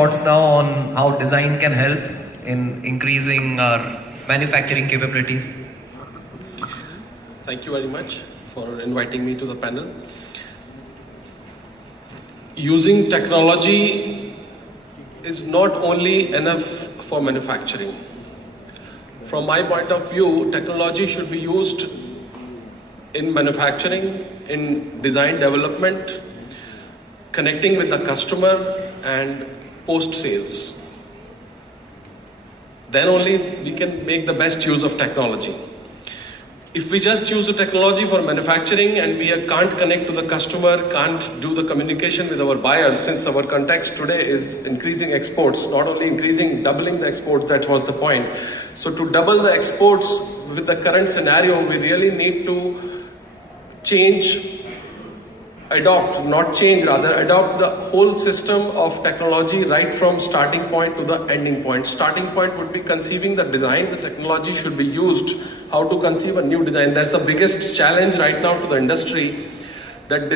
thoughts now on how design can help in increasing our manufacturing capabilities. Thank you very much for inviting me to the panel. Using technology is not only enough for manufacturing. From my point of view, technology should be used in manufacturing, in design development, connecting with the customer, and post-sales. Then only we can make the best use of technology. If we just use the technology for manufacturing and we can't connect to the customer, can't do the communication with our buyers, since our context today is increasing exports, not only increasing, doubling the exports, that was the point. So to double the exports with the current scenario, we really need to adopt the whole system of technology right from starting point to the ending point. Starting point would be conceiving the design. The technology should be used how to conceive a new design. That's the biggest challenge right now to the industry, that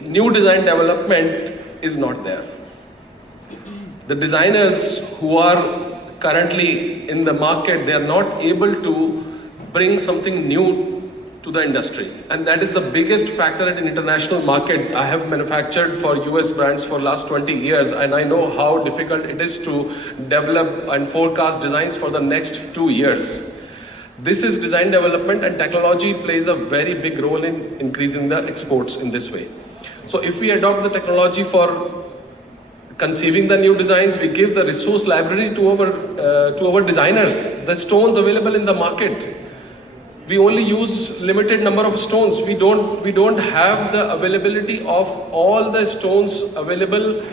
new design development is not there. The designers who are currently in the market, they are not able to bring something new to the industry, and that is the biggest factor in international market. I have manufactured for US brands for last 20 years, and I know how difficult it is to develop and forecast designs for the next 2 years. This is design development, and technology plays a very big role in increasing the exports in this way. So if we adopt the technology for conceiving the new designs, we give the resource library to our designers, the stones available in the market. We only use limited number of stones. We don't have the availability of all the stones available.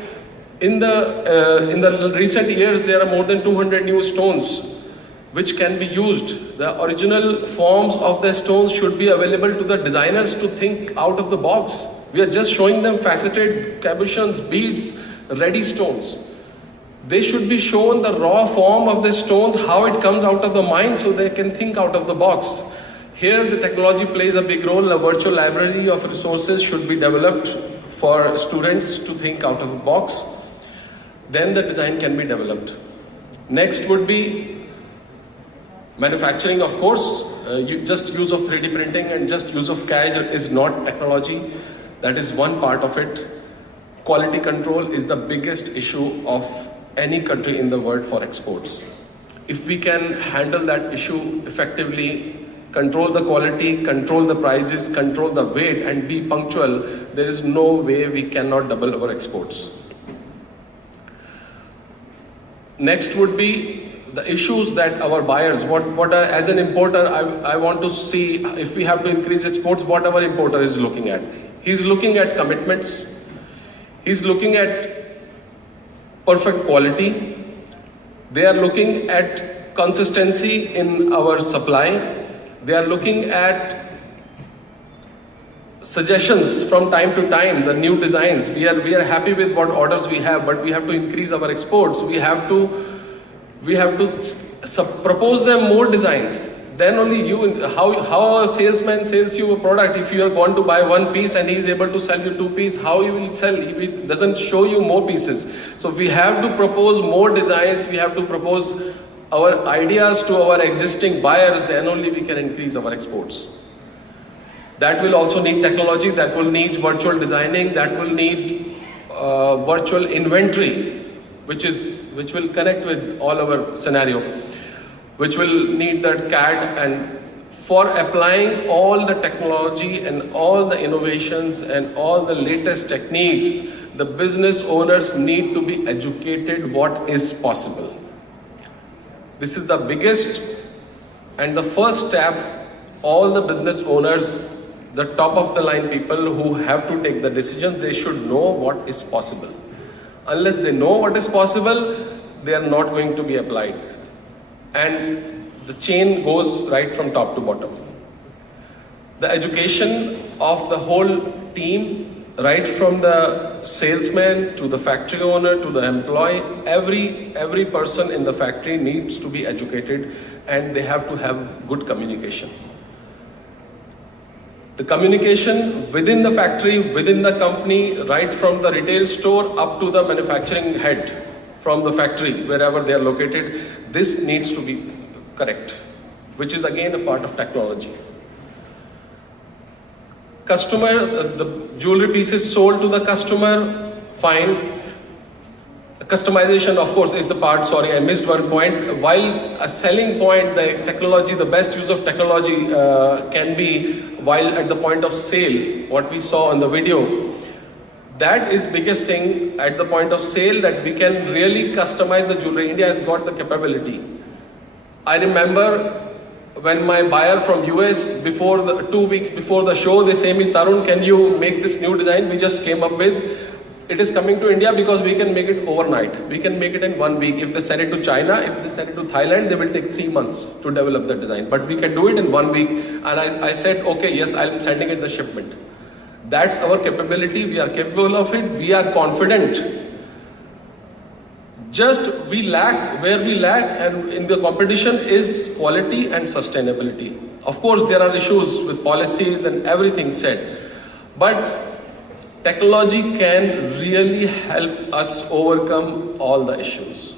In the recent years, there are more than 200 new stones which can be used. The original forms of the stones should be available to the designers to think out of the box. We are just showing them faceted cabochons, beads, ready stones. They should be shown the raw form of the stones, how it comes out of the mind, so they can think out of the box. Here the technology plays a big role. A virtual library of resources should be developed for students to think out of the box. Then the design can be developed. Next would be manufacturing, of course. Just use of 3D printing and just use of CAD is not technology. That is one part of it. Quality control is the biggest issue of any country in the world for exports. If we can handle that issue effectively, control the quality, control the prices, control the weight, and be punctual, there is no way we cannot double our exports. Next would be the issues that our buyers, as an importer, I want to see if we have to increase exports, what our importer is looking at. He's looking at commitments, he's looking at perfect quality, they are looking at consistency in our supply, they are looking at suggestions from time to time, the new designs. We are happy with what orders we have, but we have to increase our exports. We have to propose them more designs. Then only how a salesman sells you a product. If you are going to buy one piece and he is able to sell you 2 pieces, how he will sell? He doesn't show you more pieces. So we have to propose more designs. We have to propose our ideas to our existing buyers. Then only we can increase our exports. That will also need technology. That will need virtual designing. That will need virtual inventory, which will connect with all our scenario, which will need that CAD. And for applying all the technology and all the innovations and all the latest techniques, the business owners need to be educated what is possible. This is the biggest and the first step. All the business owners, the top of the line people who have to take the decisions, they should know what is possible. Unless they know what is possible, they are not going to be applied. And the chain goes right from top to bottom. The education of the whole team, right from the salesman to the factory owner to the employee, every person in the factory needs to be educated, and they have to have good communication. The communication within the factory, within the company, right from the retail store up to the manufacturing head from the factory, wherever they are located, this needs to be correct, which is again a part of technology. Customer, the jewelry pieces sold to the customer, fine. Customization, of course, is the part, sorry, I missed one point. While a selling point, the technology, the best use of technology can be while at the point of sale, what we saw on the video, that is biggest thing at the point of sale, that we can really customize the jewelry. India has got the capability. I remember when my buyer from US, 2 weeks before the show, they say me, Tarun, can you make this new design we just came up with? It is coming to India because we can make it overnight. We can make it in 1 week. If they send it to China, if they send it to Thailand, they will take 3 months to develop the design. But we can do it in 1 week. And I said, okay, yes, I'm sending it the shipment. That's our capability. We are capable of it. We are confident. Just we lack, where we lack and in the competition is quality and sustainability. Of course, there are issues with policies and everything said. But technology can really help us overcome all the issues.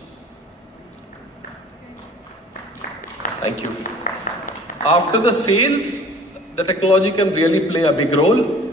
Thank you. After the sales, the technology can really play a big role.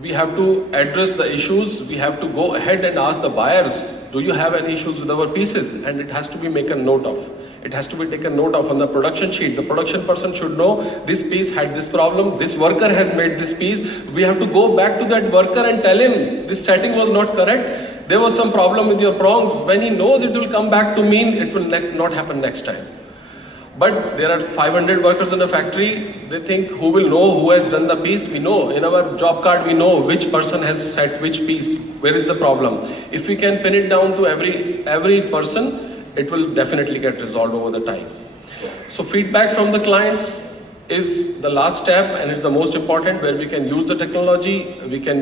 We have to address the issues. We have to go ahead and ask the buyers, do you have any issues with our pieces? And it has to be taken note of. It has to be taken note of on the production sheet. The production person should know this piece had this problem, this worker has made this piece. We have to go back to that worker and tell him this setting was not correct. There was some problem with your prongs. When he knows, it will come back to me, it will not happen next time. But there are 500 workers in a factory. They think, who will know who has done the piece? We know in our job card, we know which person has set which piece, where is the problem. If we can pin it down to every person, it will definitely get resolved over the time. So feedback from the clients is the last step, and it's the most important, where we can use the technology, we can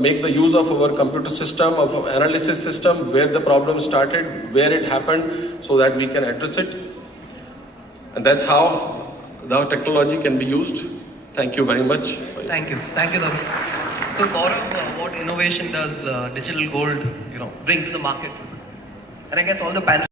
make the use of our computer system, of our analysis system, where the problem started, where it happened, so that we can address it. And that's how the technology can be used. Thank you very much. Thank you, Tarun. So Gaurav, what innovation does digital gold, bring to the market? And I guess all the panel